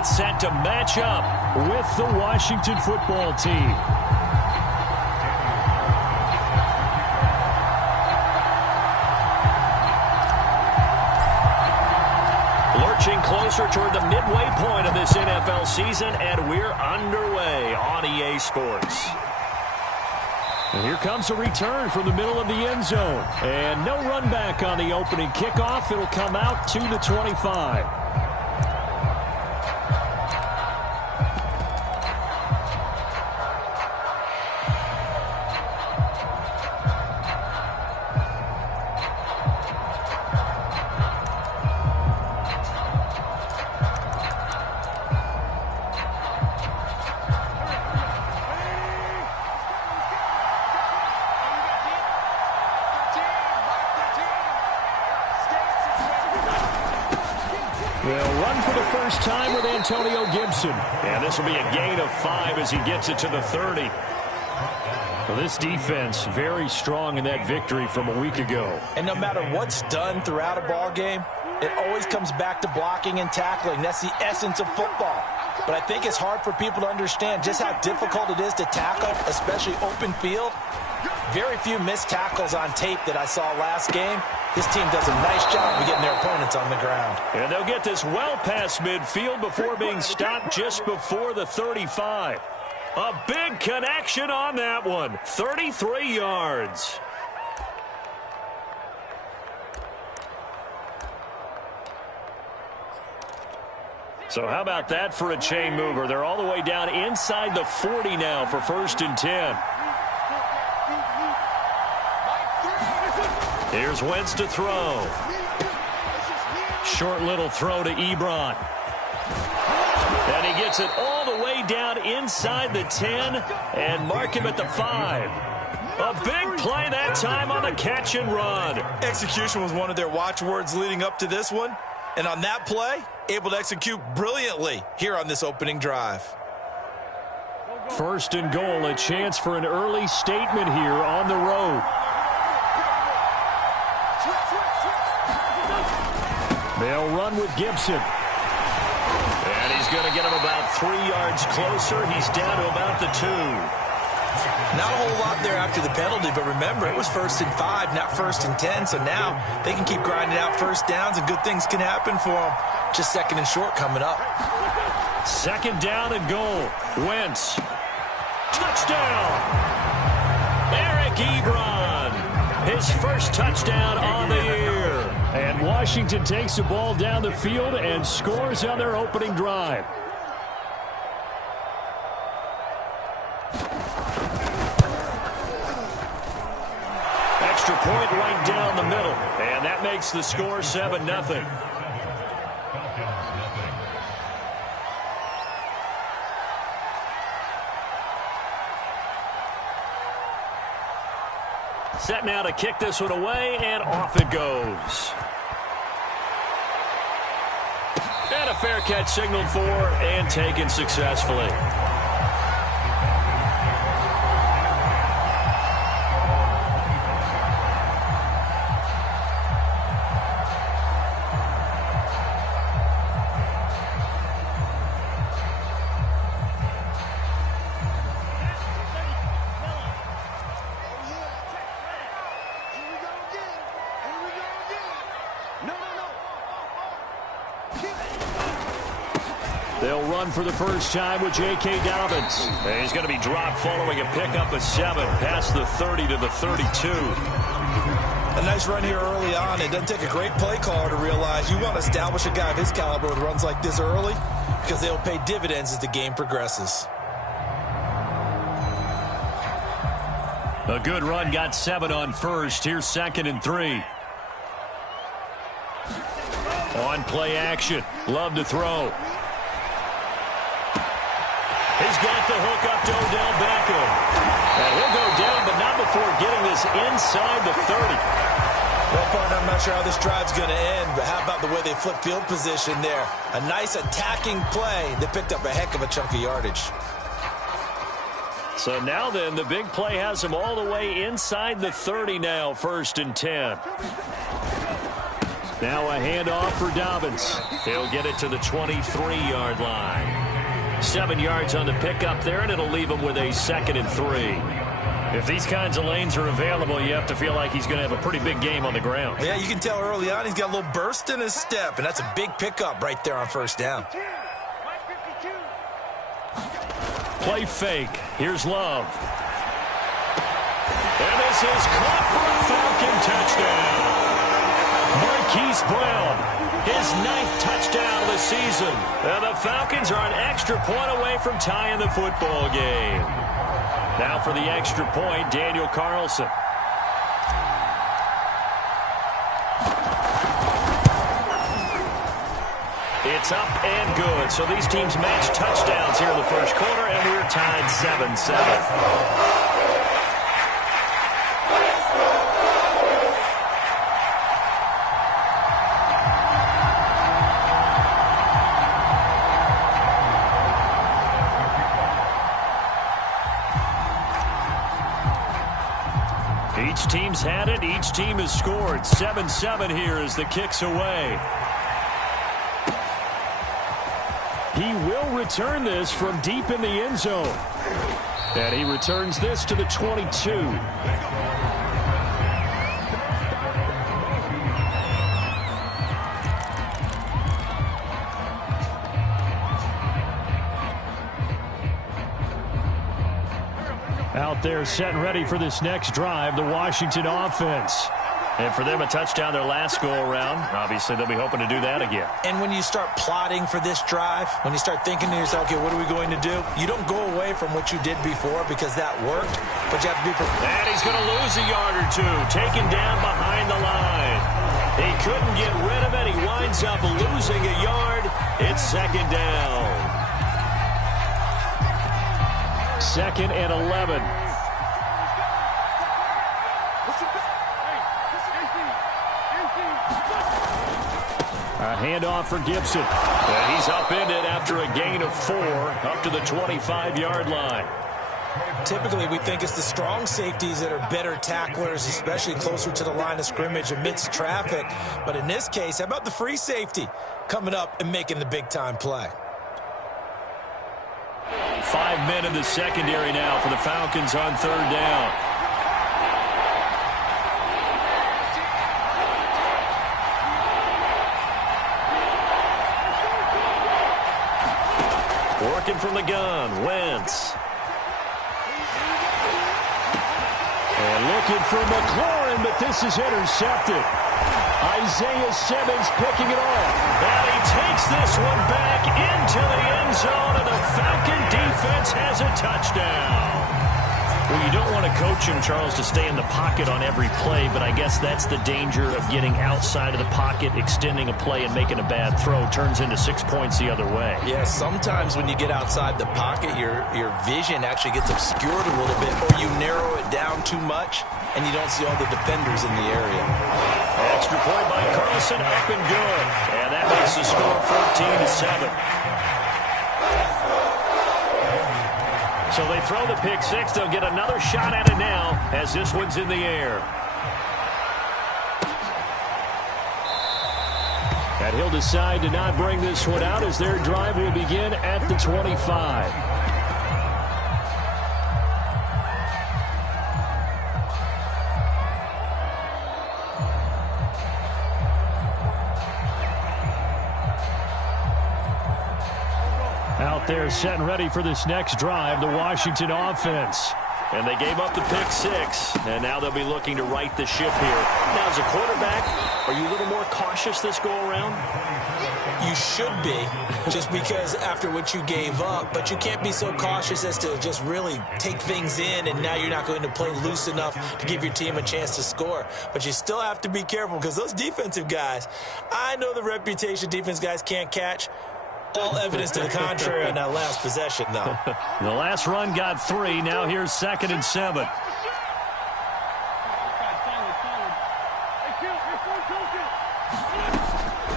gets set to match up with the Washington football team. Lurching closer toward the midway point of this NFL season, and we're underway on EA Sports. And here comes a return from the middle of the end zone. And no run back on the opening kickoff. It'll come out to the 25. They'll run for the first time with Antonio Gibson. And this will be a gain of 5 as he gets it to the 30. Well, this defense very strong in that victory from a week ago. And no matter what's done throughout a ball game, it always comes back to blocking and tackling. That's the essence of football. But I think it's hard for people to understand just how difficult it is to tackle, especially open field. Very few missed tackles on tape that I saw last game. This team does a nice job of getting their opponents on the ground. And they'll get this well past midfield before being stopped just before the 35. A big connection on that one. 33 yards. So how about that for a chain mover? They're all the way down inside the 40 now for 1st and 10. Here's Wentz to throw. Short little throw to Ebron. And he gets it all the way down inside the 10 and mark him at the 5. A big play that time on the catch and run. Execution was one of their watchwords leading up to this one. And on that play, able to execute brilliantly here on this opening drive. 1st and goal, a chance for an early statement here on the road. They'll run with Gibson. And he's going to get him about 3 yards closer. He's down to about the 2. Not a whole lot there after the penalty, but remember, it was 1st and 5, not 1st and 10. So now they can keep grinding out first downs, and good things can happen for them. Just 2nd and short coming up. 2nd down and goal. Wentz. Touchdown. Eric Ebron. His first touchdown on the year. And Washington takes the ball down the field and scores on their opening drive. Extra point right down the middle. And that makes the score 7-0. Set now to kick this one away, and off it goes. And a fair catch signaled for and taken successfully. They'll run for the first time with J.K. Dobbins. And he's going to be dropped following a pickup of 7 past the 30 to the 32. A nice run here early on. It doesn't take a great play caller to realize you want to establish a guy of his caliber with runs like this early because they'll pay dividends as the game progresses. A good run, got 7 on first. Here's 2nd and 3. On play action. Love to throw. He's got the hook up to Odell Beckham. And he'll go down, but not before getting this inside the 30. Well, partner, I'm not sure how this drive's going to end, but how about the way they flip field position there? A nice attacking play that picked up a heck of a chunk of yardage. So now then, the big play has him all the way inside the 30 now, 1st and 10. Now a handoff for Dobbins. He'll get it to the 23-yard line. 7 yards on the pickup there, and it'll leave him with a 2nd and 3. If these kinds of lanes are available, you have to feel like he's going to have a pretty big game on the ground. Yeah, you can tell early on he's got a little burst in his step, and that's a big pickup right there on 1st down. Play fake. Here's Love. And this is caught for a Falcon touchdown. Marquise Brown, his 9th touchdown of the season. And the Falcons are an extra point away from tying the football game. Now for the extra point, Daniel Carlson. It's up and good. So these teams match touchdowns here in the first quarter, and we're tied 7-7. Each team's had it. Each team has scored. 7-7 here as the kick's away. He will return this from deep in the end zone. And he returns this to the 22. Out there set and ready for this next drive, the Washington offense. And for them, a touchdown their last go-around. Obviously, they'll be hoping to do that again. And when you start plotting for this drive, when you start thinking to yourself, okay, what are we going to do? You don't go away from what you did before because that worked, but you have to be prepared. And he's going to lose a yard or two, taken down behind the line. He couldn't get rid of it. He winds up losing a yard. It's 2nd down. 2nd and 11. A handoff for Gibson. And he's upended after a gain of 4 up to the 25-yard line. Typically, we think it's the strong safeties that are better tacklers, especially closer to the line of scrimmage amidst traffic. But in this case, how about the free safety coming up and making the big-time play? 5 men in the secondary now for the Falcons on 3rd down. Working from the gun, Wentz. And looking for McLaurin, but this is intercepted. Isaiah Simmons picking it off. And he takes this one back into the end zone, and the Falcon defense has a touchdown. Well, you don't want to coach him, Charles, to stay in the pocket on every play, but I guess that's the danger of getting outside of the pocket, extending a play, and making a bad throw. Turns into 6 points the other way. Yeah, sometimes when you get outside the pocket, your vision actually gets obscured a little bit, or you narrow it down too much, and you don't see all the defenders in the area. Extra point by Carlson, up and good. And that makes the score 14-7. So they throw the pick six. They'll get another shot at it now as this one's in the air. And he'll decide to not bring this one out as their drive will begin at the 25. Out there set and ready for this next drive, the Washington offense. And they gave up the pick six, and now they'll be looking to right the ship here. Now, as a quarterback, are you a little more cautious this go-around? You should be, just because after what you gave up, but you can't be so cautious as to just really take things in, and now you're not going to play loose enough to give your team a chance to score. But you still have to be careful, because those defensive guys, I know the reputation defense guys can't catch. All evidence to the contrary on that last possession, though. The last run got 3. Now here's 2nd and 7.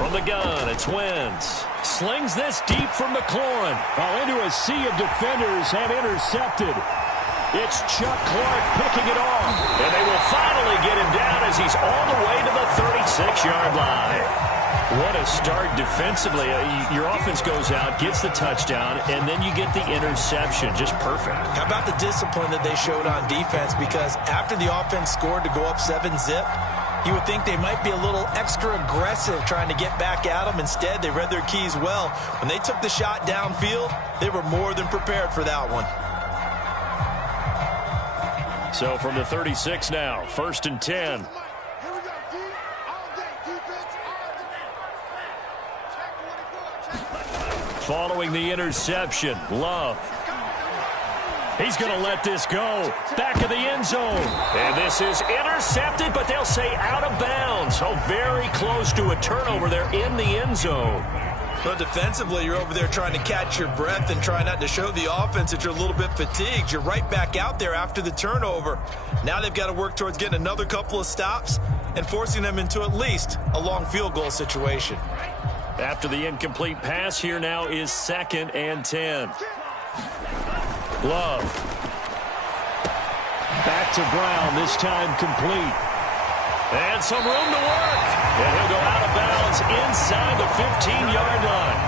From the gun, it's Wentz. Slings this deep from McLaurin. Into a sea of defenders and intercepted. It's Chuck Clark picking it off. And they will finally get him down as he's all the way to the 36-yard line. What a start defensively. Your offense goes out, gets the touchdown, and then you get the interception. Just perfect. How about the discipline that they showed on defense? Because after the offense scored to go up 7-zip, you would think they might be a little extra aggressive trying to get back at them. Instead, they read their keys well. When they took the shot downfield, they were more than prepared for that one. So from the 36 now, 1st and 10. Following the interception, Love. He's going to let this go. Back of the end zone. And this is intercepted, but they'll say out of bounds. So very close to a turnover there in the end zone. But defensively, you're over there trying to catch your breath and try not to show the offense that you're a little bit fatigued. You're right back out there after the turnover. Now they've got to work towards getting another couple of stops and forcing them into at least a long field goal situation. After the incomplete pass, here now is 2nd and 10. Love. Back to Brown, this time complete. And some room to work. And he'll go out of bounds inside the 15-yard line.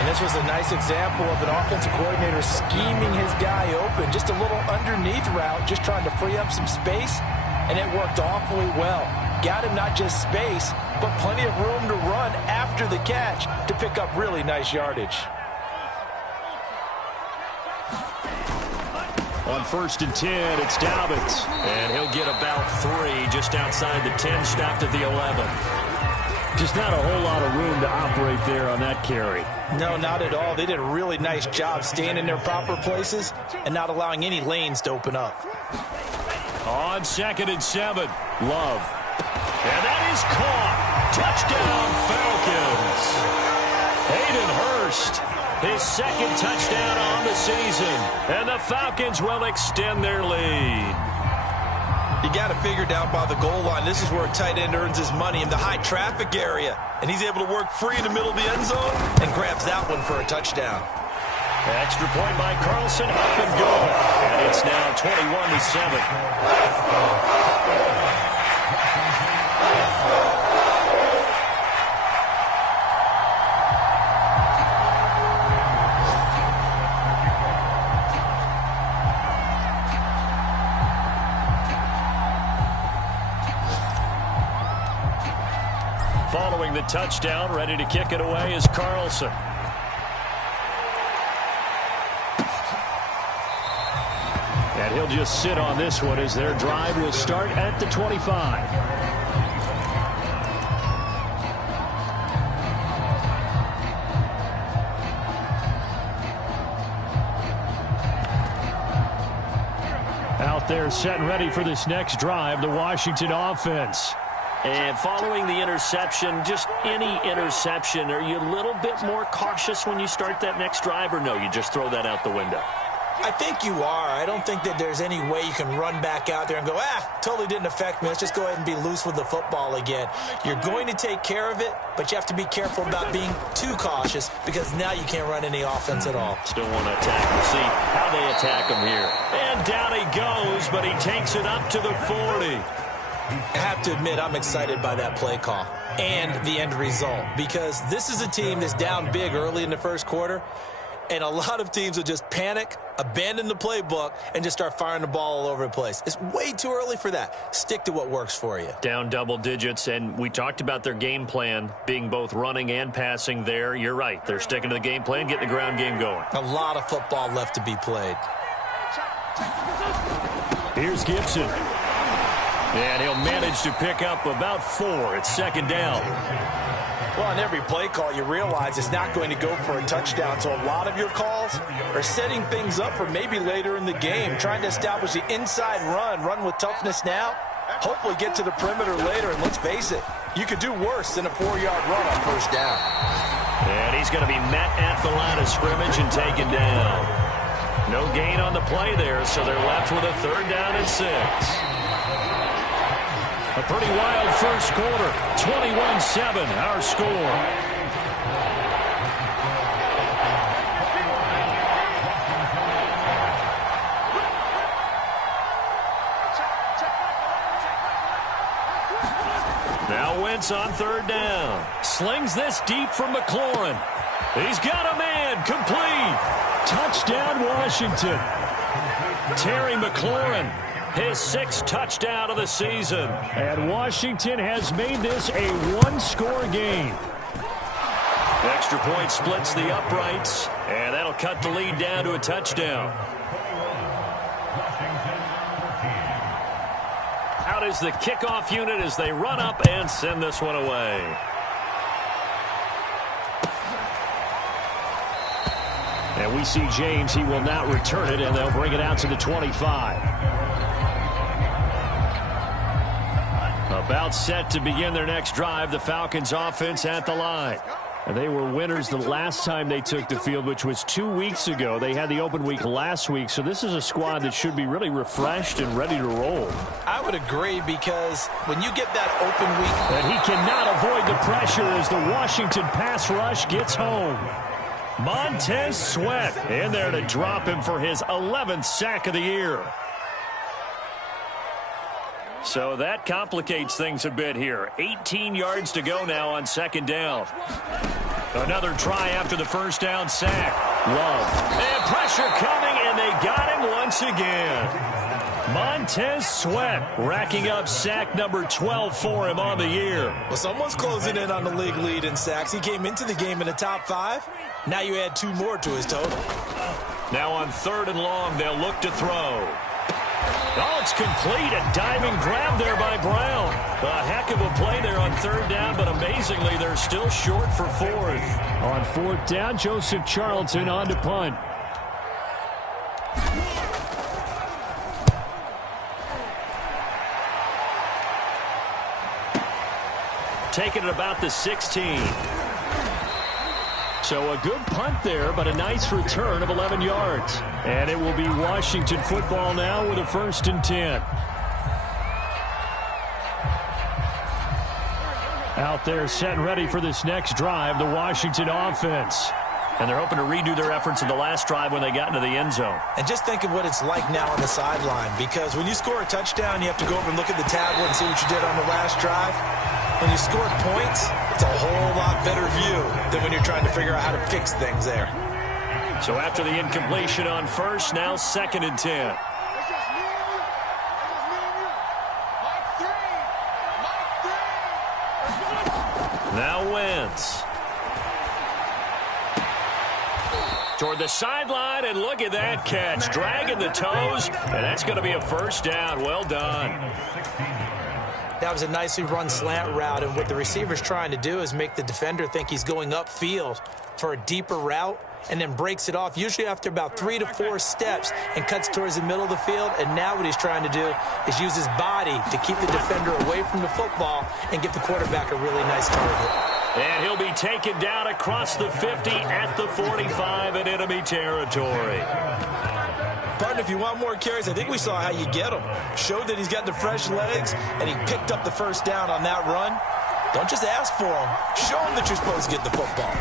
And this was a nice example of an offensive coordinator scheming his guy open. Just a little underneath route, just trying to free up some space, and it worked awfully well. Got him not just space, but plenty of room to run after the catch to pick up really nice yardage. On 1st and 10, it's Dobbins. And he'll get about 3 just outside the 10, stopped at the 11. Just not a whole lot of room to operate there on that carry. No, not at all. They did a really nice job staying in their proper places and not allowing any lanes to open up. On 2nd and 7, Love. And that is caught. Touchdown, Falcons. Hayden Hurst, his 2nd touchdown on the season. And the Falcons will extend their lead. You got to figure down by the goal line. This is where a tight end earns his money, in the high traffic area. And he's able to work free in the middle of the end zone and grabs that one for a touchdown. Extra point by Carlson, up and good. And it's now 21-7. Following the touchdown, ready to kick it away is Carlson. And he'll just sit on this one as their drive will start at the 25. Out there set and ready for this next drive, the Washington offense. And following the interception, just any interception, are you a little bit more cautious when you start that next drive, or no, you just throw that out the window? I think you are. I don't think that there's any way you can run back out there and go, totally didn't affect me. Let's just go ahead and be loose with the football again. You're going to take care of it, but you have to be careful about being too cautious because now you can't run any offense at all. Still want to attack. We'll see how they attack him here. And down he goes, but he takes it up to the 40. I have to admit, I'm excited by that play call and the end result because this is a team that's down big early in the first quarter, and a lot of teams will just panic, abandon the playbook, and just start firing the ball all over the place. It's way too early for that. Stick to what works for you. Down double digits, and we talked about their game plan being both running and passing there. You're right. They're sticking to the game plan, getting the ground game going. A lot of football left to be played. Here's Gibson. And he'll manage to pick up about 4. It's 2nd down. Well, on every play call, you realize it's not going to go for a touchdown. So a lot of your calls are setting things up for maybe later in the game, trying to establish the inside run with toughness now, hopefully get to the perimeter later. And let's face it, you could do worse than a 4-yard run on 1st down. And he's going to be met at the line of scrimmage and taken down. No gain on the play there, so they're left with a 3rd down and 6. A pretty wild first quarter. 21-7, our score. this on third down. Slings this deep from McLaurin. He's got a man. Complete. Touchdown, Washington. Terry McLaurin, his 6th touchdown of the season. And Washington has made this a one-score game. Extra point splits the uprights, and that'll cut the lead down to a touchdown. Out is the kickoff unit as they run up and send this one away. And we see James. He will not return it, and they'll bring it out to the 25. About set to begin their next drive. The Falcons offense at the line. And they were winners the last time they took the field, which was 2 weeks ago. They had the open week last week, so this is a squad that should be really refreshed and ready to roll. I would agree, because when you get that open week... And he cannot avoid the pressure as the Washington pass rush gets home. Montez Sweat in there to drop him for his 11th sack of the year. So that complicates things a bit here. 18 yards to go now on second down. Another try after the first down sack. Love. And pressure coming, and they got him once again. Montez Sweat racking up sack number 12 for him on the year. Well, someone's closing in on the league lead in sacks. He came into the game in the top 5. Now you add 2 more to his total. Now on 3rd and long, they'll look to throw. Oh, it's complete. A diving grab there by Brown. A heck of a play there on 3rd down, but amazingly, they're still short for 4th. On 4th down, Joseph Charlton on to punt. Taking it about the 16. So a good punt there, but a nice return of 11 yards. And it will be Washington football now with a 1st and 10. Out there set and ready for this next drive, the Washington offense. And they're hoping to redo their efforts in the last drive when they got into the end zone. And just think of what it's like now on the sideline, because when you score a touchdown, you have to go over and look at the tablet and see what you did on the last drive. When you scored points, it's a whole lot better view than when you're trying to figure out how to fix things there. So after the incompletion on 1st, now 2nd and 10. Now Wentz. Toward the sideline, and look at that catch. Dragging the toes, and that's going to be a 1st down. Well done. That was a nicely run slant route, and what the receiver's trying to do is make the defender think he's going upfield for a deeper route, and then breaks it off, usually after about 3 to 4 steps, and cuts towards the middle of the field. And now what he's trying to do is use his body to keep the defender away from the football and give the quarterback a really nice target. And he'll be taken down across the 50 at the 45 in enemy territory. Partner, if you want more carries, I think we saw how you get them. Showed that he's got the fresh legs, and he picked up the 1st down on that run. Don't just ask for them. Show them that you're supposed to get the football.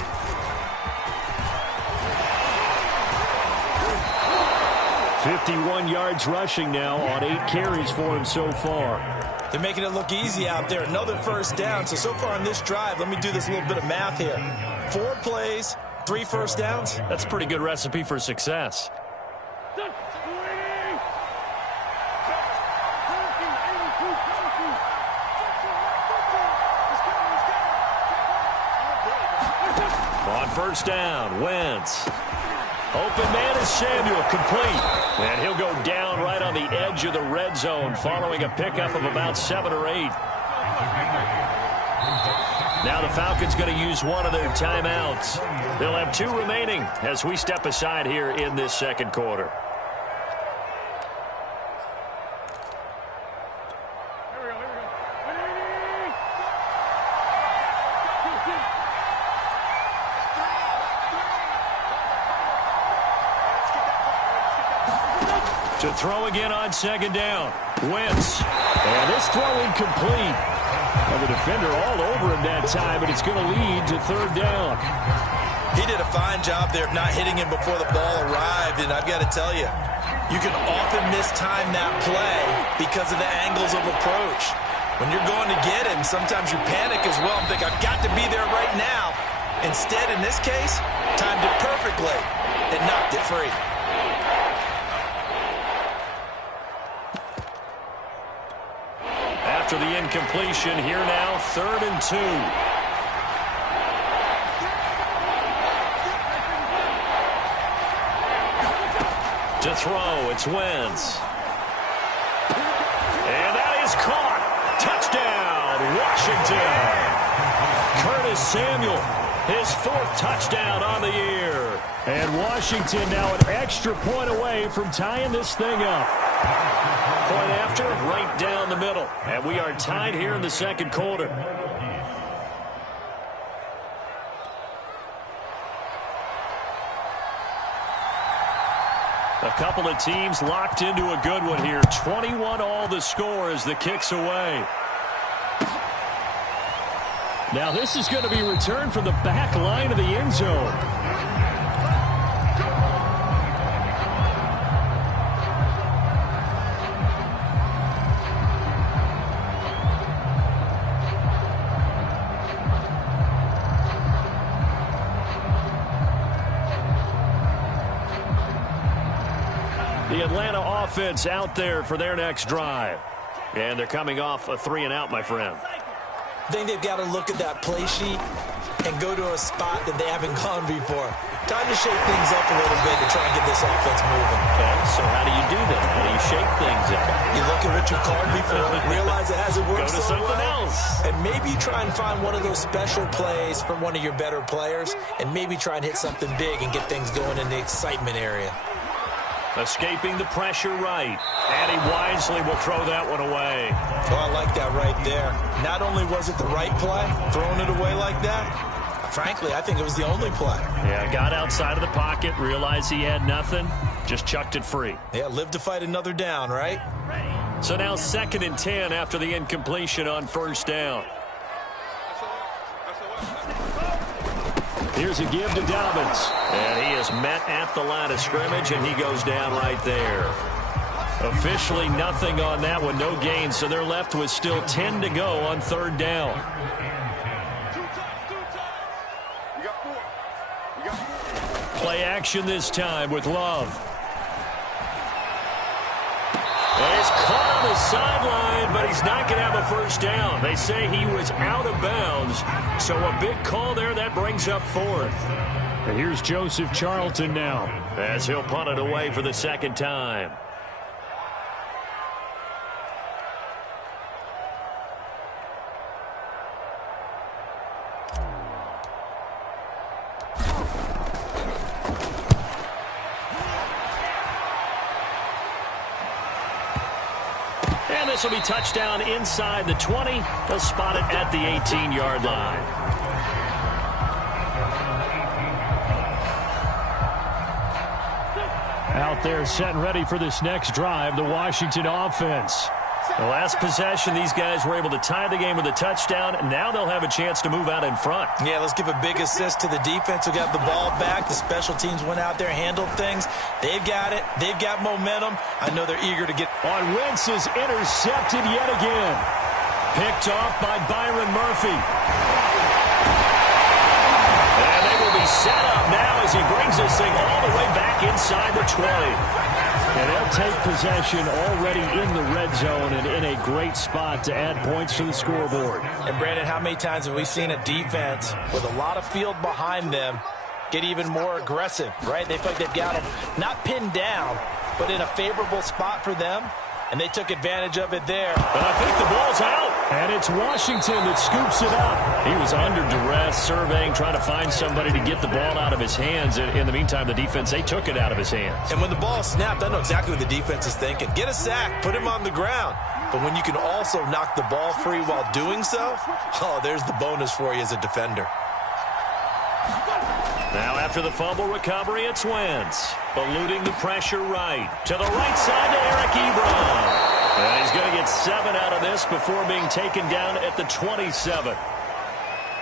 $51 yards rushing now on 8 carries for him so far. They're making it look easy out there. Another 1st down. So far on this drive, let me do this little bit of math here. 4 plays, 3 1st downs. That's a pretty good recipe for success. On 1st down, Wentz. Open man is Samuel, complete. And he'll go down right on the edge of the red zone following a pickup of about 7 or 8. Now the Falcons going to use one of their timeouts. They'll have 2 remaining as we step aside here in this 2nd quarter. To throw again on 2nd down. Wentz. And this throw incomplete. And the defender all over him that time, but it's going to lead to 3rd down. He did a fine job there of not hitting him before the ball arrived, and I've got to tell you, you can often mistime that play because of the angles of approach. When you're going to get him, sometimes you panic as well and think, I've got to be there right now. Instead, in this case, timed it perfectly and knocked it free. After the incompletion, here now, 3rd and 2. To throw, it's Wentz. And that is caught. Touchdown, Washington. Curtis Samuel, his 4th touchdown on the year. And Washington now an extra point away from tying this thing up. Point after, right down the middle. And we are tied here in the 2nd quarter. A couple of teams locked into a good one here. 21 all the score as the kick's away. Now this is going to be returned from the back line of the end zone. The Atlanta offense out there for their next drive. And they're coming off a 3-and-out, my friend. I think they've got to look at that play sheet and go to a spot that they haven't gone before. Time to shake things up a little bit to try and get this offense moving. Okay, so how do you do that? How do you shake things up? You look at what you've called before, realize it hasn't worked so well. Go to something else. And maybe try and find one of those special plays from one of your better players, and maybe try and hit something big and get things going in the excitement area. Escaping the pressure right. And he wisely will throw that one away. Oh, I like that right there. Not only was it the right play, throwing it away like that, frankly, I think it was the only play. Yeah, got outside of the pocket, realized he had nothing, just chucked it free. Yeah, live to fight another down, right? So now 2nd and 10 after the incompletion on 1st down. Here's a give to Dobbins. And he is met at the line of scrimmage, and he goes down right there. Officially nothing on that one, no gain, so they're left with still 10 to go on 3rd down. Play action this time with Love. And he's caught on the sideline, but he's not going to have a 1st down. They say he was out of bounds, so a big call there that brings up 4th. And here's Joseph Charlton now as he'll punt it away for the 2nd time. And this will be touchdown inside the 20. They'll spot it at the 18-yard line. Out there set and ready for this next drive, the Washington offense. The last possession, these guys were able to tie the game with a touchdown, and now they'll have a chance to move out in front. Yeah, let's give a big assist to the defense who got the ball back. The special teams went out there, handled things. They've got it. They've got momentum. I know they're eager to get on. Wentz is intercepted yet again. Picked off by Byron Murphy. And they will be set up now as he brings this thing all the way back inside the 20. And they'll take possession already in the red zone and in a great spot to add points to the scoreboard. And, Brandon, how many times have we seen a defense with a lot of field behind them get even more aggressive, right? They feel like they've got them not pinned down, but in a favorable spot for them, and they took advantage of it there. But I think the ball's out. And it's Washington that scoops it up. He was under duress, surveying, trying to find somebody to get the ball out of his hands. In the meantime, the defense, they took it out of his hands. And when the ball snapped, I know exactly what the defense is thinking. Get a sack, put him on the ground. But when you can also knock the ball free while doing so, oh, there's the bonus for you as a defender. Now after the fumble recovery, it's Wentz. Eluding the pressure right. To the right side to Eric Ebron. And he's going to get 7 out of this before being taken down at the 27.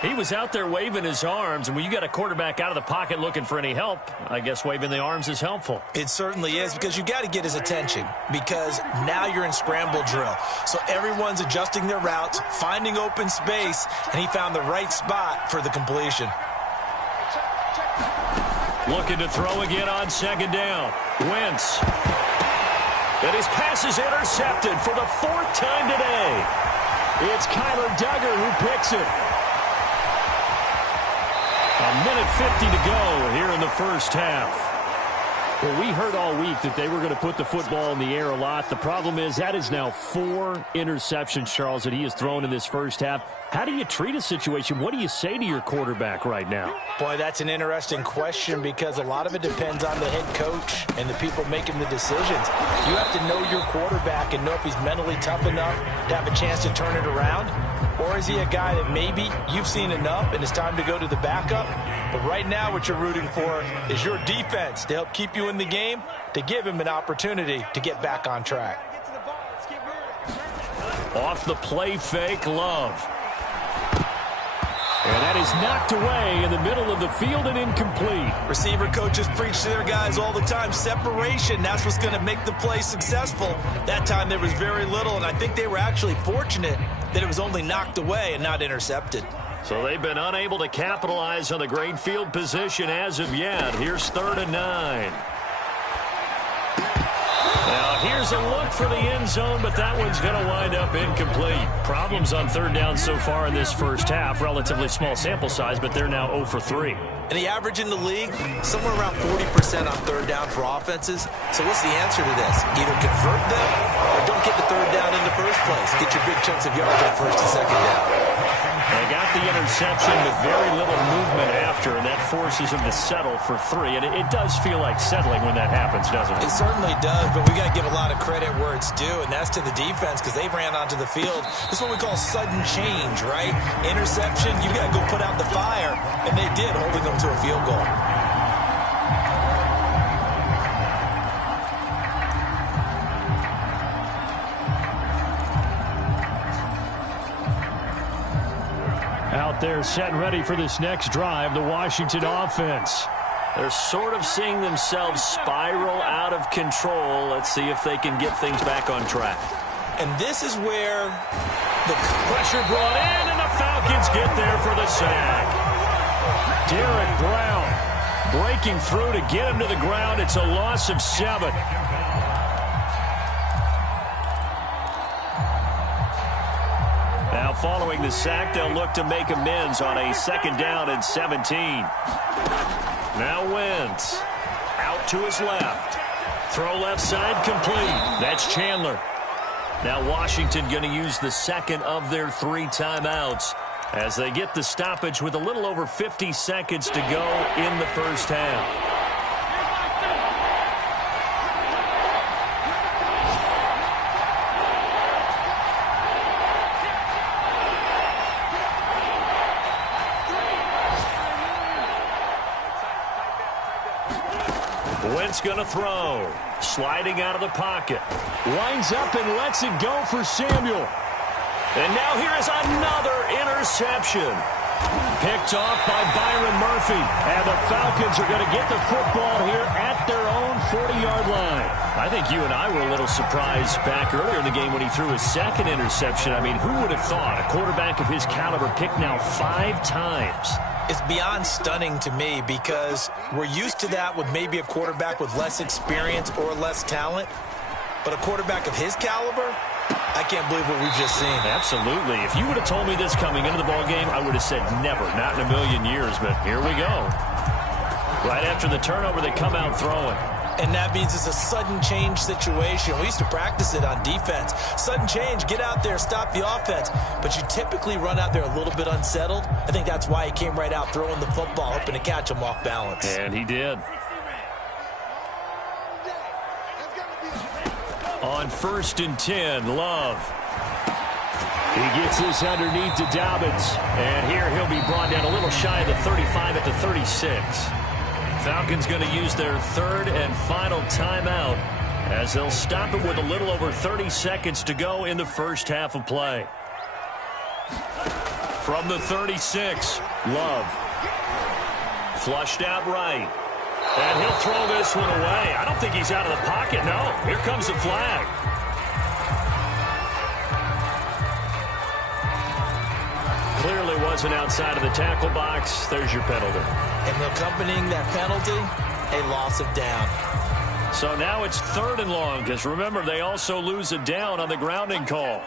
He was out there waving his arms, and when you got a quarterback out of the pocket looking for any help, I guess waving the arms is helpful. It certainly is, because you got to get his attention, because now you're in scramble drill. So everyone's adjusting their routes, finding open space, and he found the right spot for the completion. Looking to throw again on second down. Wentz. And his pass is intercepted for the 4th time today. It's Kyler Duggar who picks it. A minute 50 to go here in the first half. Well, we heard all week that they were going to put the football in the air a lot. The problem is that is now 4 interceptions, Charles, that he has thrown in this first half. How do you treat a situation? What do you say to your quarterback right now? Boy, that's an interesting question, because a lot of it depends on the head coach and the people making the decisions. You have to know your quarterback and know if he's mentally tough enough to have a chance to turn it around. Or is he a guy that maybe you've seen enough and it's time to go to the backup? But right now what you're rooting for is your defense to help keep you in the game, to give him an opportunity to get back on track. Off the play fake, Love. And that is knocked away in the middle of the field and incomplete. Receiver coaches preach to their guys all the time. Separation, that's what's going to make the play successful. That time there was very little, and I think they were actually fortunate that it was only knocked away and not intercepted. So they've been unable to capitalize on the great field position as of yet. Here's 3rd and 9. Now, here's a look for the end zone, but that one's going to wind up incomplete. Problems on 3rd down so far in this first half. Relatively small sample size, but they're now 0 for 3. And the average in the league, somewhere around 40% on 3rd down for offenses. So what's the answer to this? Either convert them or don't get the 3rd down in the first place. Get your big chunks of yards on 1st and 2nd down. They got the interception, but very little movement after, and that forces them to settle for 3. And it does feel like settling when that happens, doesn't it? It certainly does, but we got to give a lot of credit where it's due, and that's to the defense, because they ran onto the field. This is what we call sudden change, right? Interception, you got to go put out the fire, and they did, holding them to a field goal. Out there set and ready for this next drive, the Washington offense. They're sort of seeing themselves spiral out of control. Let's see if they can get things back on track. And this is where the pressure brought in, and the Falcons get there for the sack. Derek Brown breaking through to get him to the ground. It's a loss of 7. Now, following the sack, they'll look to make amends on a 2nd down and 17. Now Wentz out to his left. Throw left side complete. That's Chandler. Now Washington going to use the 2nd of their 3 timeouts as they get the stoppage with a little over 50 seconds to go in the first half. Wentz going to throw. Sliding out of the pocket. Winds up and lets it go for Samuel. And now here is another interception. Picked off by Byron Murphy. And the Falcons are going to get the football here at their own 40-yard line. I think you and I were a little surprised back earlier in the game when he threw his 2nd interception. I mean, who would have thought a quarterback of his caliber picked now 5 times? It's beyond stunning to me, because we're used to that with maybe a quarterback with less experience or less talent. But a quarterback of his caliber, I can't believe what we've just seen. Absolutely. If you would have told me this coming into the ballgame, I would have said never, not in a million years. But here we go. Right after the turnover, they come out throwing. And that means it's a sudden change situation. We used to practice it on defense. Sudden change, get out there, stop the offense. But you typically run out there a little bit unsettled. I think that's why he came right out throwing the football, hoping to catch him off balance. And he did. On 1st and 10, Love. He gets this underneath to Dobbins. And here he'll be brought down a little shy of the 35 at the 36. Falcons going to use their 3rd and final timeout as they'll stop it with a little over 30 seconds to go in the first half of play. From the 36, Love. Flushed out right. And he'll throw this one away. I don't think he's out of the pocket, no. Here comes the flag. Clearly wasn't outside of the tackle box. There's your penalty. And accompanying that penalty, a loss of down. So now it's 3rd and long, because remember, they also lose a down on the grounding call.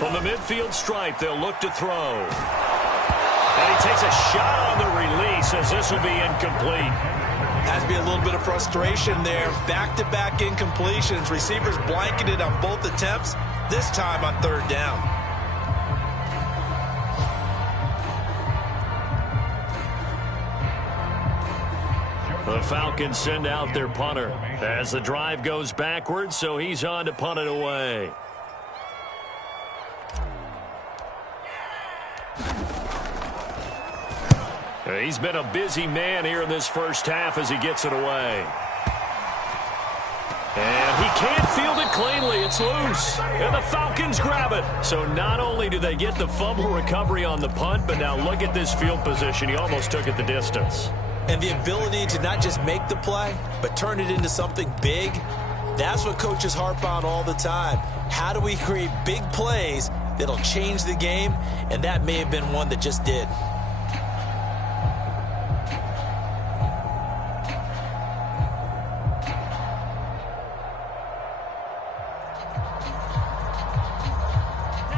From the midfield stripe, they'll look to throw. And he takes a shot on the release, as this will be incomplete. Has to be a little bit of frustration there. Back-to-back incompletions. Receivers blanketed on both attempts, this time on 3rd down. The Falcons send out their punter as the drive goes backwards, so he's on to punt it away. He's been a busy man here in this first half as he gets it away. And he can't field it cleanly. It's loose. And the Falcons grab it. So not only do they get the fumble recovery on the punt, but now look at this field position. He almost took it the distance. And the ability to not just make the play, but turn it into something big, that's what coaches harp on all the time. How do we create big plays that'll change the game? And that may have been one that just did.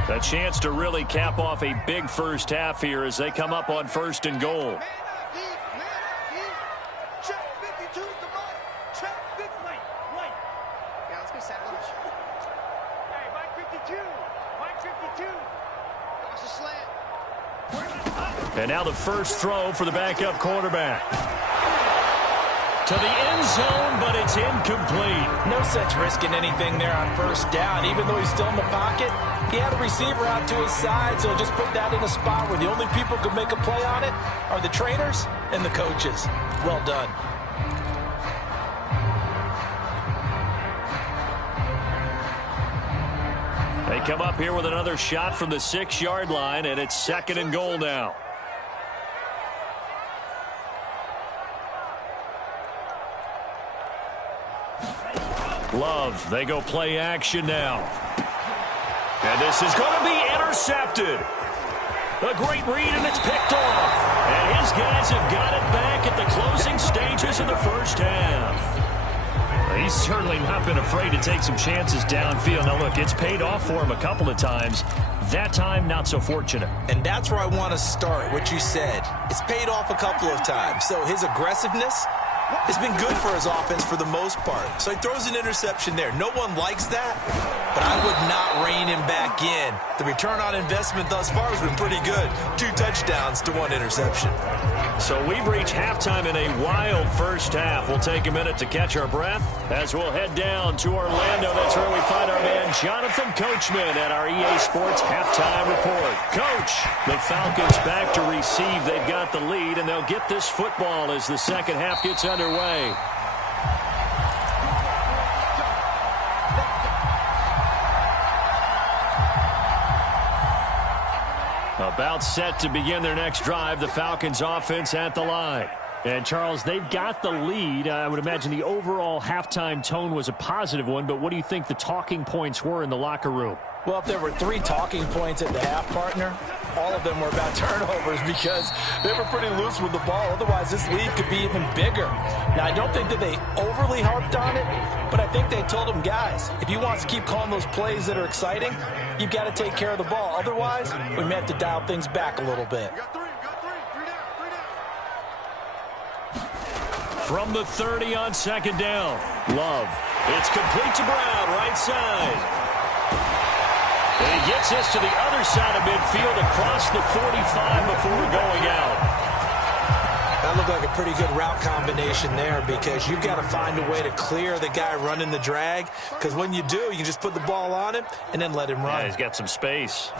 A chance to really cap off a big first half here as they come up on 1st and goal. And now the first throw for the backup quarterback. To the end zone, but it's incomplete. No sense risking anything there on 1st down. Even though he's still in the pocket, he had a receiver out to his side, so just put that in a spot where the only people who can make a play on it are the trainers and the coaches. Well done. They come up here with another shot from the 6-yard line, and it's 2nd and goal now. Love, they go play action now. And this is going to be intercepted. A great read, and it's picked off. And his guys have got it back at the closing stages of the first half. He's certainly not been afraid to take some chances downfield. Now, look, it's paid off for him a couple of times. That time, not so fortunate. And that's where I want to start, what you said. It's paid off a couple of times. So his aggressiveness has been good for his offense for the most part. So he throws an interception there. No one likes that, but I would not rein him back in. The return on investment thus far has been pretty good. 2 touchdowns to 1 interception. So we've reached halftime in a wild first half. We'll take a minute to catch our breath as we'll head down to Orlando. That's where we find our man Jonathan Coachman at our EA Sports Halftime Report. Coach, the Falcons back to receive. They've got the lead, and they'll get this football as the second half gets underway. About set to begin their next drive, the Falcons offense at the line. And, Charles, they've got the lead. I would imagine the overall halftime tone was a positive one, but what do you think the talking points were in the locker room? Well, if there were 3 talking points at the half, partner, all of them were about turnovers because they were pretty loose with the ball. Otherwise, this lead could be even bigger. Now, I don't think that they overly harped on it, but I think they told them, guys, if you want to keep calling those plays that are exciting, you've got to take care of the ball. Otherwise, we may have to dial things back a little bit. From the 30 on 2nd down, Love. It's complete to Brown, right side. And he gets this to the other side of midfield across the 45 before going out. That looked like a pretty good route combination there because you've got to find a way to clear the guy running the drag, because when you do, you can just put the ball on him and then let him run. Yeah, he's got some space.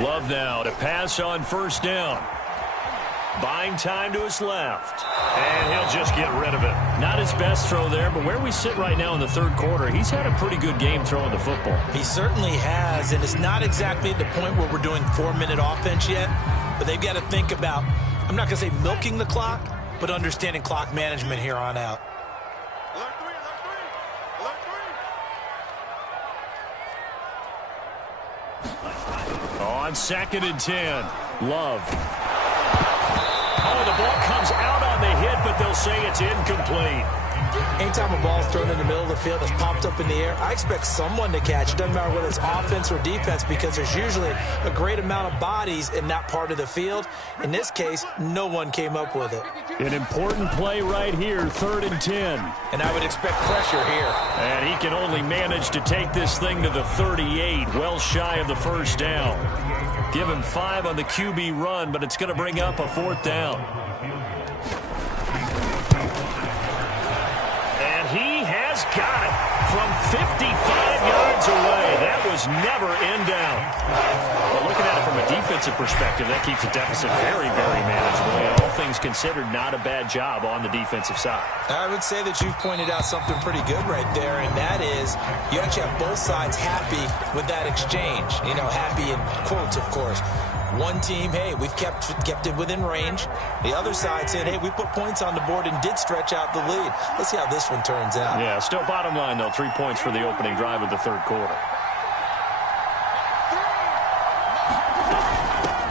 Love now to pass on 1st down. Buying time to his left. And he'll just get rid of it. Not his best throw there, but where we sit right now in the third quarter, he's had a pretty good game throwing the football. He certainly has, and it's not exactly at the point where we're doing 4-minute offense yet, but they've got to think about, I'm not going to say milking the clock, but understanding clock management here on out. On 2nd and 10, Love. Oh, the ball comes out on the hit, but they'll say it's incomplete. Anytime a ball's thrown in the middle of the field that's popped up in the air, I expect someone to catch. It doesn't matter whether it's offense or defense, because there's usually a great amount of bodies in that part of the field. In this case, no one came up with it. An important play right here, 3rd and 10. And I would expect pressure here. And he can only manage to take this thing to the 38, well shy of the first down. Give him 5 on the QB run, but it's going to bring up a 4th down. And he has got it from 55 yards away. That was never in down. Well, looking at it from a defensive perspective, that keeps the deficit very, very manageable. And all things considered, not a bad job on the defensive side. I would say that you've pointed out something pretty good right there, and that is you actually have both sides happy with that exchange. You know, happy in quotes, of course. One team, hey, we've kept it within range. The other side saying, hey, we put points on the board and did stretch out the lead. Let's see how this one turns out. Yeah, still bottom line, though, 3 points for the opening drive of the third quarter.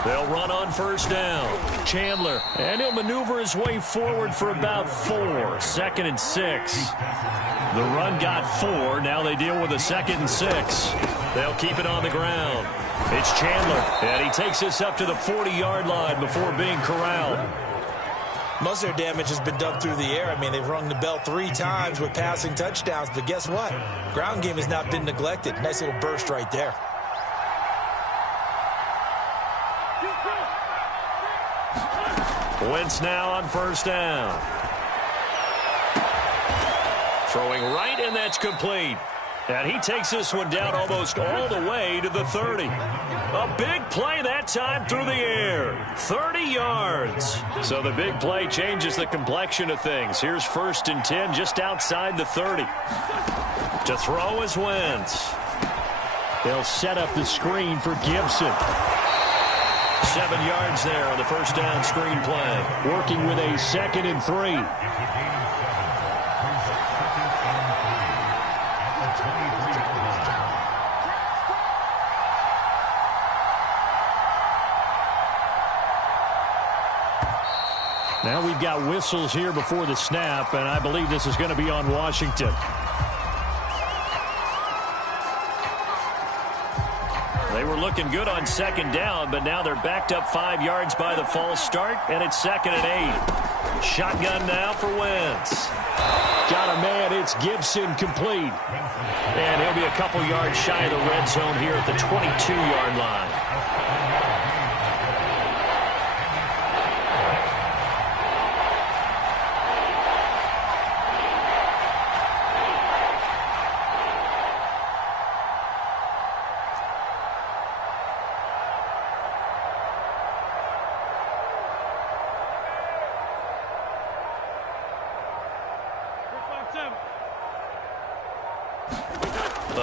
They'll run on first down. Chandler, and he'll maneuver his way forward for about 4. 2nd and 6. The run got 4. Now they deal with a 2nd and 6. They'll keep it on the ground. It's Chandler, and he takes this up to the 40-yard line before being corralled. Most of their damage has been done through the air. I mean, they've rung the bell 3 times with passing touchdowns, but guess what? Ground game has not been neglected. Nice little burst right there. Wentz now on first down. Throwing right, and that's complete. And he takes this one down almost all the way to the 30. A big play that time through the air. 30 yards. So the big play changes the complexion of things. Here's 1st and 10 just outside the 30. To throw is Wentz. They'll set up the screen for Gibson. 7 yards there on the first down screen play. Working with a 2nd and 3. Now we've got whistles here before the snap, and I believe this is going to be on Washington. They were looking good on 2nd down, but now they're backed up 5 yards by the false start, and it's 2nd and 8. Shotgun now for Wentz. Got a man, it's Gibson, complete. And he'll be a couple yards shy of the red zone here at the 22-yard line.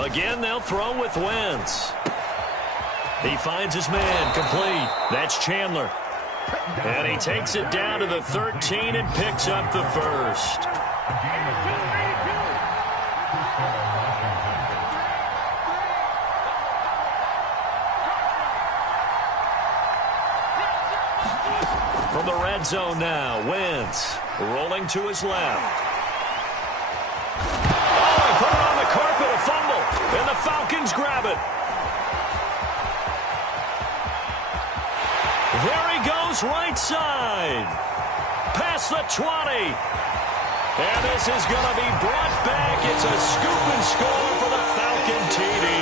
Again, they'll throw with Wentz. He finds his man, complete. That's Chandler. And he takes it down to the 13 and picks up the first. From the red zone now, Wentz rolling to his left. Carpet, a fumble, and the Falcons grab it. There he goes, right side. Past the 20. And this is going to be brought back. It's a scoop and score for the Falcon TD.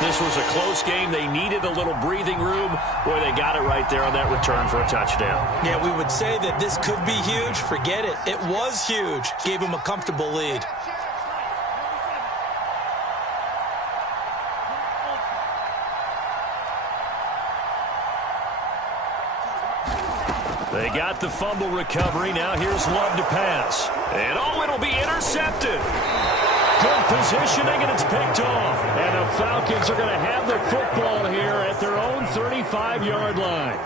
This was a close game. They needed a little breathing room. Boy, they got it right there on that return for a touchdown. Yeah, we would say that this could be huge. Forget it. It was huge. Gave him a comfortable lead. They got the fumble recovery. Now here's Love to pass. And it'll be intercepted. Good positioning, and it's picked off. And the Falcons are going to have the football here at their own 35-yard line.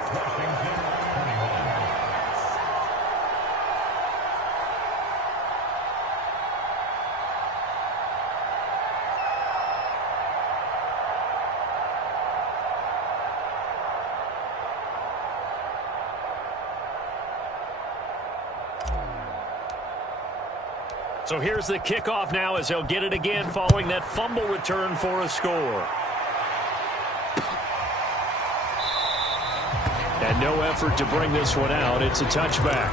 So here's the kickoff now as they'll get it again following that fumble return for a score. And no effort to bring this one out. It's a touchback.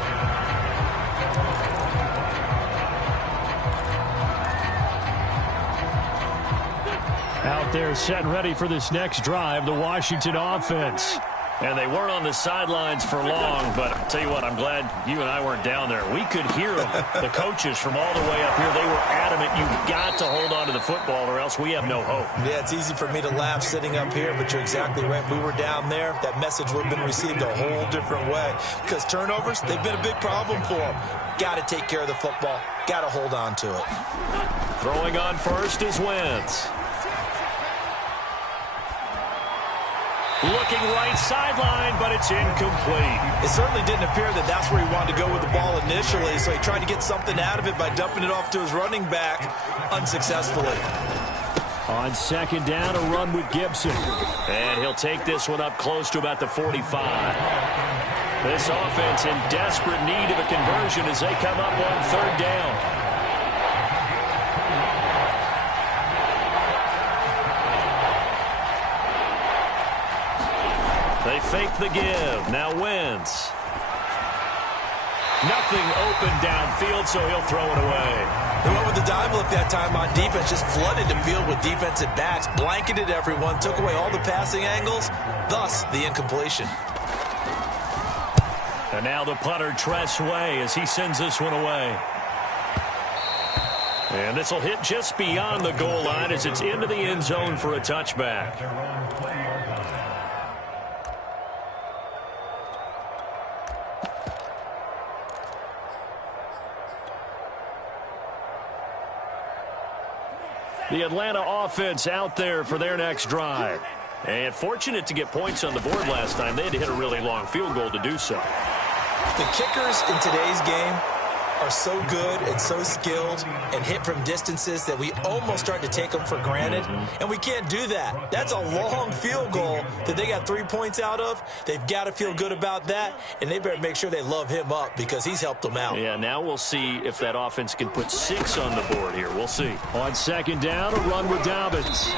Out there set and ready for this next drive, the Washington offense. And they weren't on the sidelines for long, but I'll tell you what, I'm glad you and I weren't down there. We could hear them, the coaches from all the way up here. They were adamant, you've got to hold on to the football or else we have no hope. Yeah, it's easy for me to laugh sitting up here, but you're exactly right. If we were down there, that message would have been received a whole different way. Because turnovers, they've been a big problem for them. Got to take care of the football. Got to hold on to it. Throwing on first is Wentz. Looking right sideline, but it's incomplete. It certainly didn't appear that that's where he wanted to go with the ball initially, so he tried to get something out of it by dumping it off to his running back unsuccessfully. On second down, a run with Gibson. And he'll take this one up close to about the 45. This offense in desperate need of a conversion as they come up on third down. They fake the give. Now Wentz. Nothing open downfield, so he'll throw it away. They went with the dive look that time on defense, just flooded the field with defensive backs, blanketed everyone, took away all the passing angles, thus the incompletion. And now the punter, Tress Way, as he sends this one away. And this will hit just beyond the goal line as it's into the end zone for a touchback. The Atlanta offense out there for their next drive. And fortunate to get points on the board last time. They had to hit a really long field goal to do so. The kickers in today's game are so good and so skilled and hit from distances that we almost start to take them for granted. And we can't do that. That's a long field goal that they got 3 points out of. They've got to feel good about that, and they better make sure they love him up because he's helped them out. Yeah, now we'll see if that offense can put 6 on the board here. We'll see. On second down, a run with Dobbins.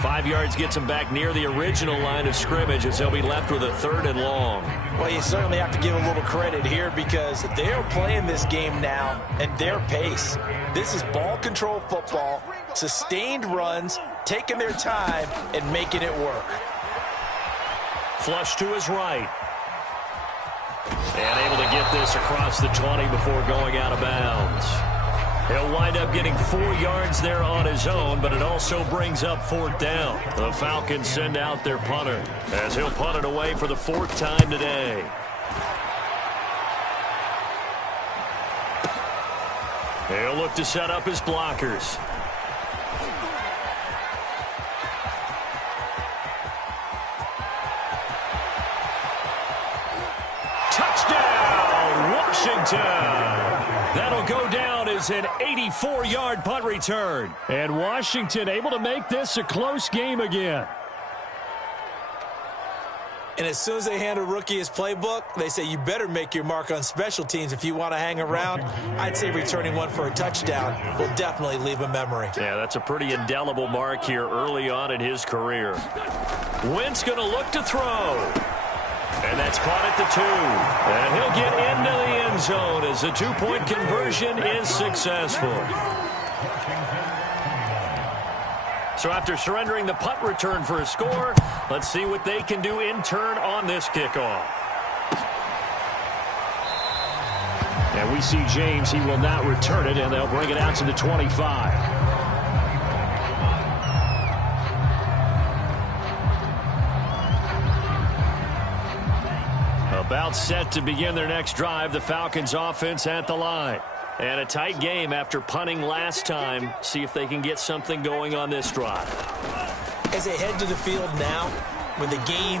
5 yards gets them back near the original line of scrimmage as they'll be left with a 3rd and long. Well, you certainly have to give a little credit here because they're playing this game now at their pace. This is ball control football, sustained runs, taking their time and making it work. Flush to his right. And able to get this across the 20 before going out of bounds. He'll wind up getting 4 yards there on his own, but it also brings up 4th down. The Falcons send out their punter as he'll punt it away for the 4th time today. He'll look to set up his blockers. Touchdown, Washington! That'll go down as an 84-yard punt return. And Washington able to make this a close game again. And as soon as they hand a rookie his playbook, they say you better make your mark on special teams if you want to hang around. I'd say returning one for a touchdown will definitely leave a memory. Yeah, that's a pretty indelible mark here early on in his career. Wentz going to look to throw. And that's caught at the 2. And he'll get into the end zone as the 2-point conversion is successful. So after surrendering the punt return for a score, let's see what they can do in turn on this kickoff. And we see James, he will not return it, and they'll bring it out to the 25. About set to begin their next drive, the Falcons offense at the line. And a tight game after punting last time. See if they can get something going on this drive. As they head to the field now, with the game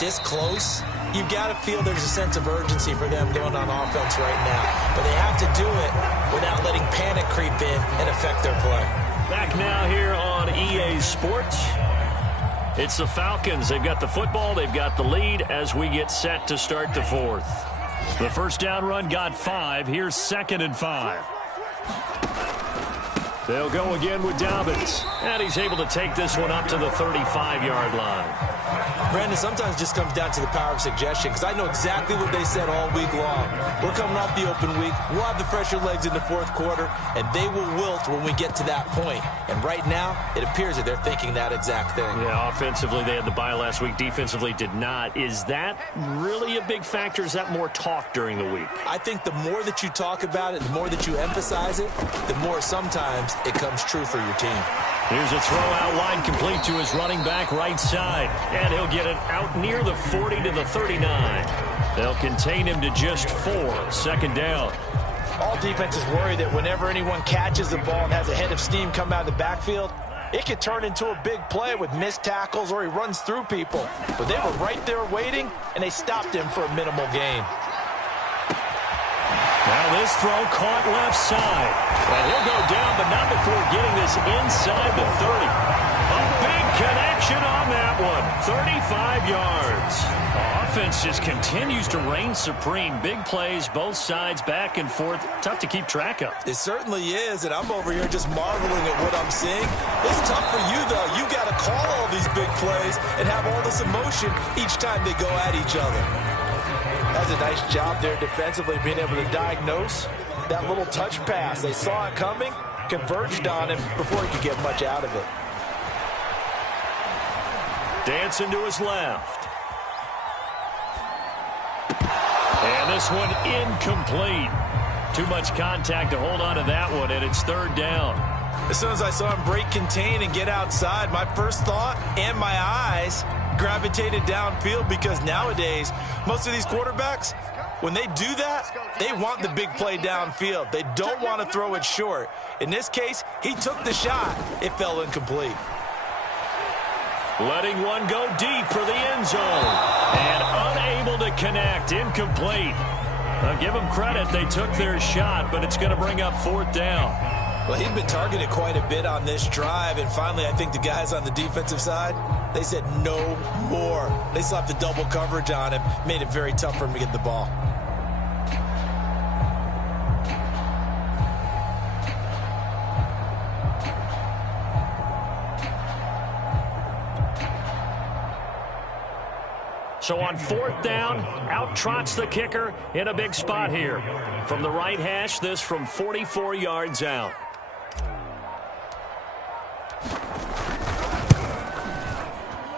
this close, you've got to feel there's a sense of urgency for them going on offense right now. But they have to do it without letting panic creep in and affect their play. Back now here on EA Sports. It's the Falcons. They've got the football. They've got the lead as we get set to start the fourth. The first down run got 5. Here's 2nd and 5. They'll go again with Dobbins. And he's able to take this one up to the 35-yard line. Brandon, sometimes it just comes down to the power of suggestion, because I know exactly what they said all week long. We're coming off the open week. We'll have the fresher legs in the fourth quarter, and they will wilt when we get to that point. And right now, it appears that they're thinking that exact thing. Yeah, offensively, they had the bye last week. Defensively, did not. Is that really a big factor? Is that more talk during the week? I think the more that you talk about it, the more that you emphasize it, the more sometimes it comes true for your team. Here's a throw out wide, complete to his running back right side. And he'll get it out near the 40 to the 39. They'll contain him to just 4. 2nd down. All defenses worry that whenever anyone catches the ball and has a head of steam come out of the backfield, it could turn into a big play with missed tackles or he runs through people. But they were right there waiting, and they stopped him for a minimal gain. Now this throw caught left side. And he'll go down, but not before getting this inside the 30. A big connection on that one. 35 yards. The offense just continues to reign supreme. Big plays, both sides, back and forth. Tough to keep track of. It certainly is, and I'm over here just marveling at what I'm seeing. It's tough for you, though. You got to call all these big plays and have all this emotion each time they go at each other. That's a nice job there defensively, being able to diagnose that little touch pass. They saw it coming, converged on him before he could get much out of it. Dancing to his left. And this one incomplete. Too much contact to hold on to that one, and it's 3rd down. As soon as I saw him break contain and get outside, my first thought and my eyes gravitated downfield, because nowadays, most of these quarterbacks, when they do that, they want the big play downfield. They don't want to throw it short. In this case, he took the shot. It fell incomplete. Letting one go deep for the end zone. And unable to connect. Incomplete. I'll give them credit. They took their shot, but it's going to bring up 4th down. Well, he'd been targeted quite a bit on this drive, and finally I think the guys on the defensive side, they said no more. They slapped the double coverage on him, made it very tough for him to get the ball. So on 4th down, out trots the kicker in a big spot here. From the right hash, this from 44 yards out.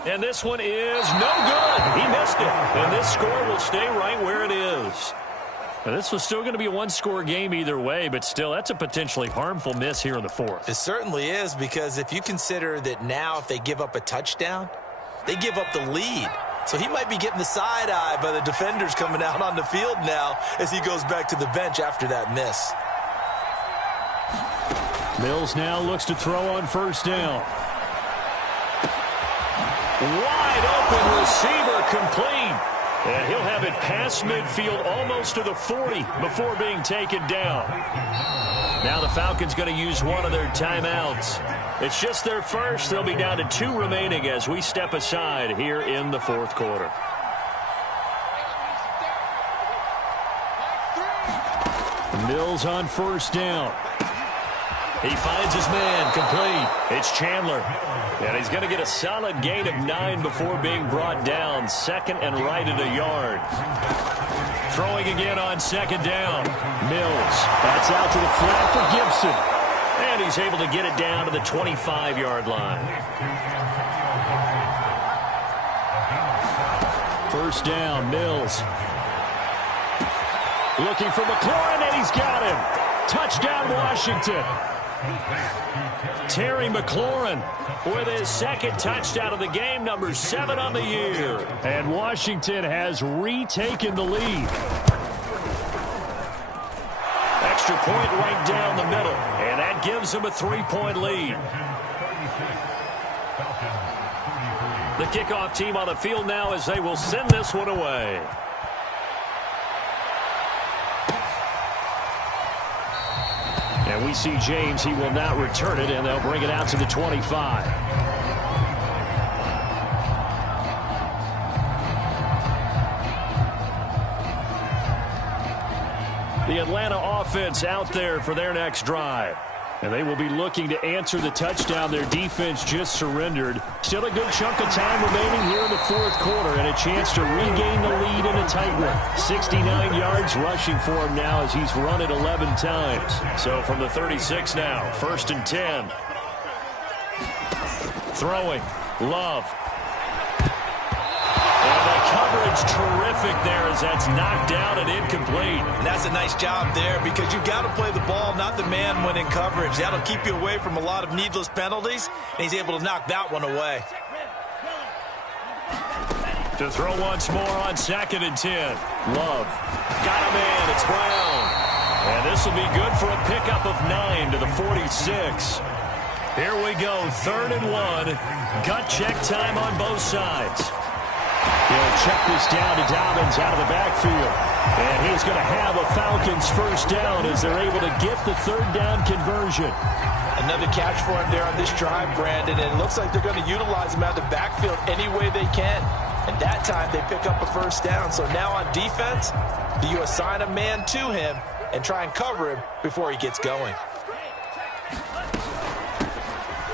And this one is no good. He missed it. And this score will stay right where it is. Now, this was still going to be a one-score game either way, but still, that's a potentially harmful miss here in the 4th. It certainly is, because if you consider that now if they give up a touchdown, they give up the lead. So he might be getting the side eye by the defenders coming out on the field now as he goes back to the bench after that miss. Mills now looks to throw on 1st down. Wide open receiver, complete. And he'll have it past midfield almost to the 40 before being taken down. Now the Falcons going to use one of their timeouts. It's just their first. They'll be down to 2 remaining as we step aside here in the 4th quarter. Mills on 1st down. He finds his man, complete. It's Chandler. And he's going to get a solid gain of 9 before being brought down. 2nd and right at a yard. Throwing again on 2nd down. Mills. That's out to the flat for Gibson. And he's able to get it down to the 25-yard line. 1st down, Mills. Looking for McLaurin, and he's got him. Touchdown, Washington. Terry McLaurin with his second touchdown of the game, number 7 on the year. And Washington has retaken the lead. Extra point right down the middle, and that gives them a 3-point lead. The kickoff team on the field now as they will send this one away. And we see James. He will not return it, and they'll bring it out to the 25. The Atlanta offense out there for their next drive. And they will be looking to answer the touchdown their defense just surrendered. Still a good chunk of time remaining here in the fourth quarter, and a chance to regain the lead in a tight one. 69 yards rushing for him now as he's run it 11 times. So from the 36 now, 1st and 10. Throwing. Love. And the coverage terrific there as that's knocked down and incomplete. And that's a nice job there because you've got to play the ball, not the man when in coverage. That'll keep you away from a lot of needless penalties, and he's able to knock that one away. To throw once more on 2nd and 10. Love. Got him in. It's Brown. And this will be good for a pickup of 9 to the 46. Here we go. 3rd and 1. Gut check time on both sides. He'll check this down to Dobbins out of the backfield. And he's going to have a Falcons first down as they're able to get the 3rd down conversion. Another catch for him there on this drive, Brandon, and it looks like they're going to utilize him out of the backfield any way they can. And that time they pick up a first down. So now on defense, do you assign a man to him and try and cover him before he gets going?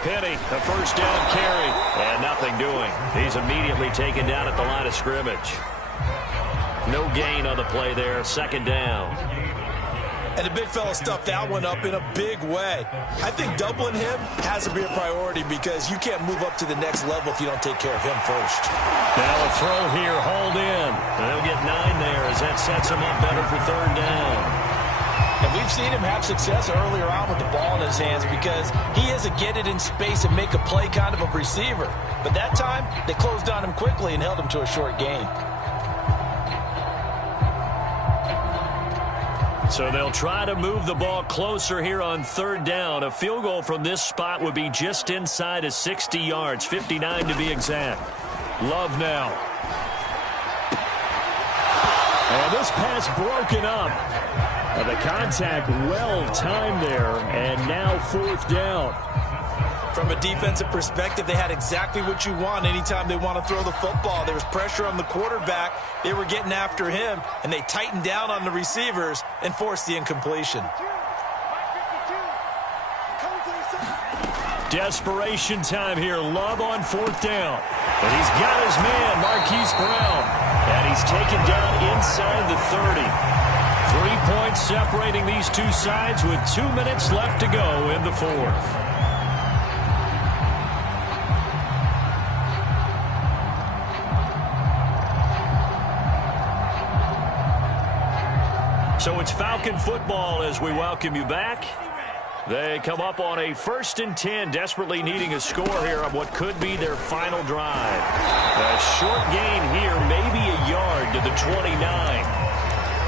Penny, a first down carry, and nothing doing. He's immediately taken down at the line of scrimmage. No gain on the play there, 2nd down. And the big fella stuffed that one up in a big way. I think doubling him has to be a priority because you can't move up to the next level if you don't take care of him first. Now a throw here, hold in. And they'll get 9 there as that sets him up better for 3rd down. And we've seen him have success earlier on with the ball in his hands because he is a get it in space and make a play kind of a receiver. But that time, they closed on him quickly and held him to a short gain. So they'll try to move the ball closer here on 3rd down. A field goal from this spot would be just inside of 60 yards, 59 to be exact. Love now. And this pass broken up. The contact well timed there, and now 4th down. From a defensive perspective, they had exactly what you want anytime they want to throw the football. There was pressure on the quarterback. They were getting after him, and they tightened down on the receivers and forced the incompletion. Desperation time here. Love on 4th down. And he's got his man, Marquise Brown. And he's taken down inside the 30. 3 points separating these two sides with 2 minutes left to go in the 4th. So it's Falcon football as we welcome you back. They come up on a 1st and 10, desperately needing a score here on what could be their final drive. A short gain here, maybe a yard to the 29.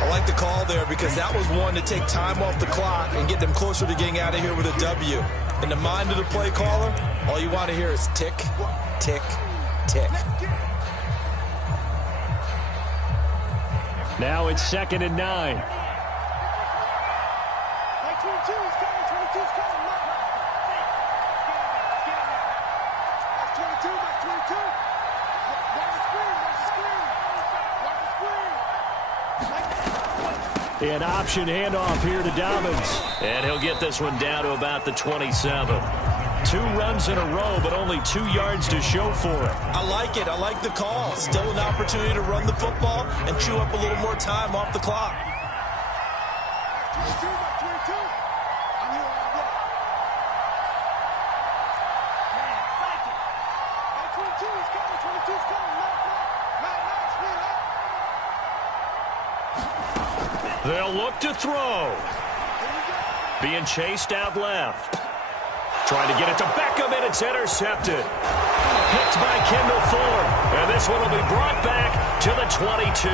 I like the call there because that was one to take time off the clock and get them closer to getting out of here with a W. In the mind of the play caller, all you want to hear is tick, tick, tick. Now it's 2nd and 9. An option handoff here to Dobbins. And he'll get this one down to about the 27. 2 runs in a row, but only 2 yards to show for it. I like it. I like the call. Still an opportunity to run the football and chew up a little more time off the clock. They'll look to throw. Being chased out left. Trying to get it to Beckham, and it's intercepted. Picked by Kendall Fuller. And this one will be brought back to the 22.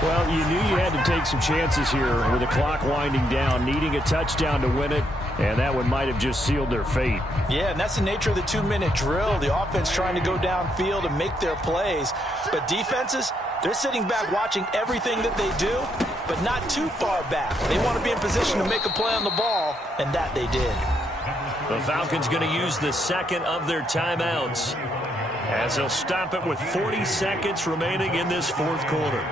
Well, you knew you had to take some chances here with the clock winding down, needing a touchdown to win it, and that one might have just sealed their fate. Yeah, and that's the nature of the 2-minute drill. The offense trying to go downfield and make their plays. But defenses, they're sitting back watching everything that they do, but not too far back. They want to be in position to make a play on the ball, and that they did. The Falcons going to use the second of their timeouts as they'll stop it with 40 seconds remaining in this fourth quarter.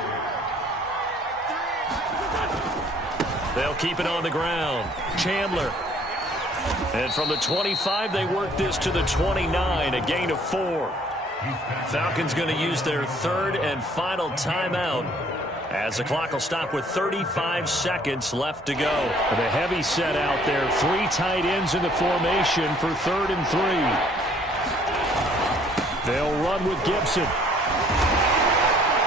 They'll keep it on the ground. Chandler. And from the 25, they work this to the 29, a gain of 4. Falcons going to use their third and final timeout as the clock will stop with 35 seconds left to go. The heavy set out there. 3 tight ends in the formation for 3rd and 3. They'll run with Gibson.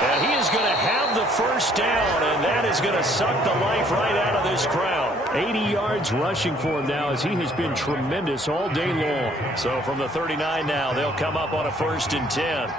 And he is going to have the first down, and that is going to suck the life right out of this crowd. 80 yards rushing for him now as he has been tremendous all day long. So from the 39 now, they'll come up on a 1st and 10.